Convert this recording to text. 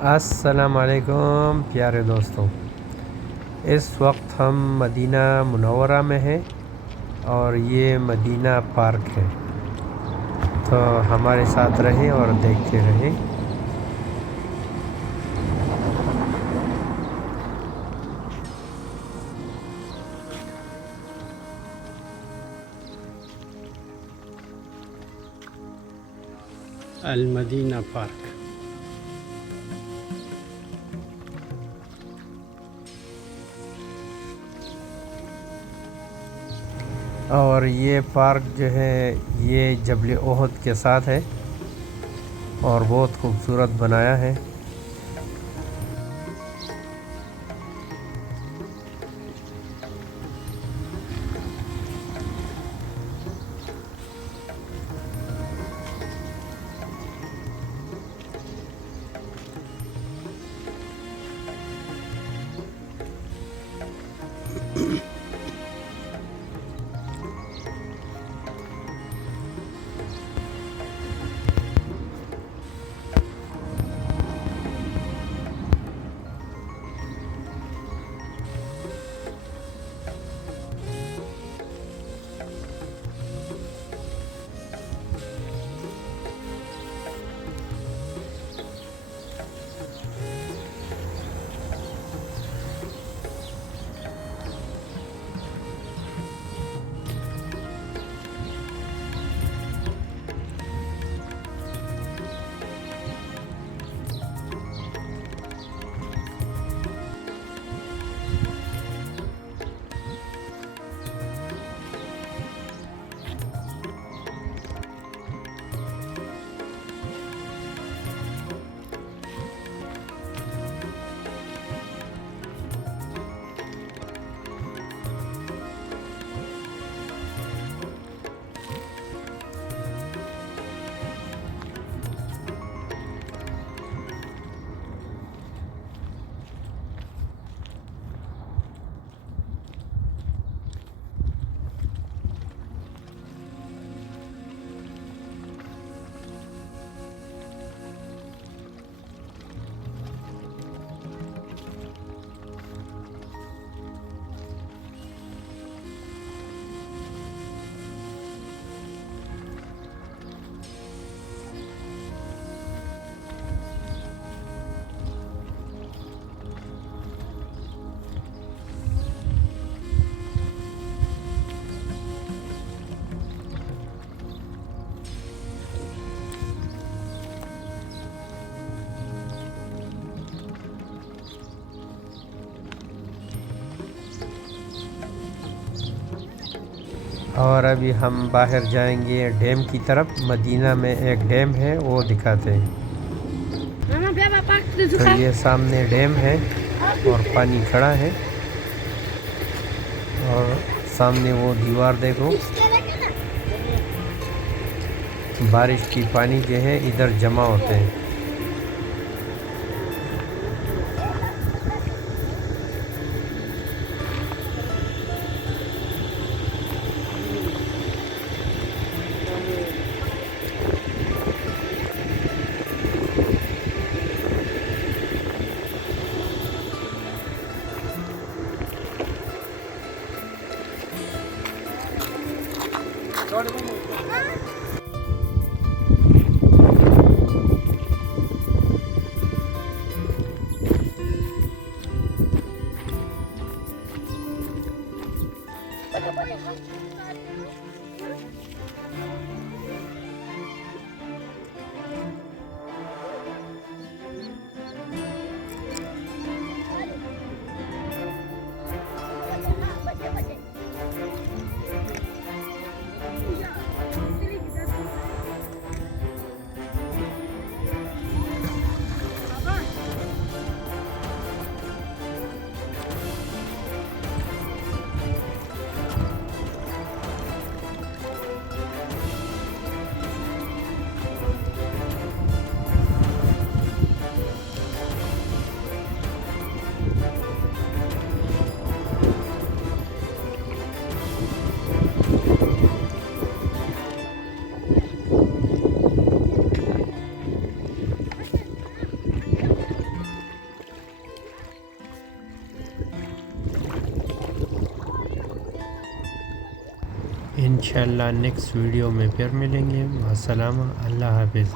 अस्सलाम वालेकुम प्यारे दोस्तों। इस वक्त हम मदीना मुनव्वरा में हैं और ये मदीना पार्क है, तो हमारे साथ रहें और देखते रहें। अल मदीना पार्क। और ये पार्क जो है ये जबल ओहद के साथ है और बहुत खूबसूरत बनाया है। और अभी हम बाहर जाएंगे डैम की तरफ। मदीना में एक डैम है, वो दिखाते हैं। तो ये सामने डैम है और पानी खड़ा है और सामने वो दीवार देखो। बारिश की पानी जो है इधर जमा होते हैं। इंशाल्लाह नेक्स्ट वीडियो में फिर मिलेंगे। अस्सलाम, अल्लाह हाफिज़।